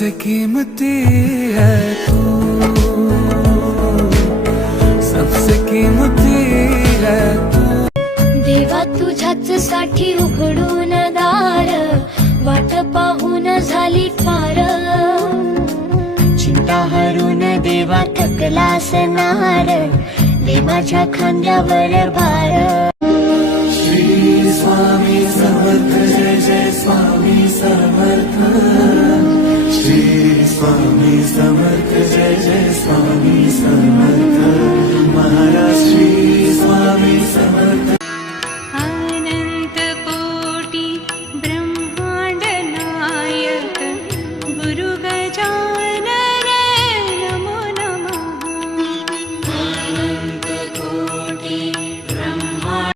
सबसे कीमती है तू, सबसे कीमती है तू। देवा तुझ्याच साठी उघडून दार, वाट पाहून झाली फार। चिंता हरून देवा थकला सनार, दे माझ्या खांद्यावर भार।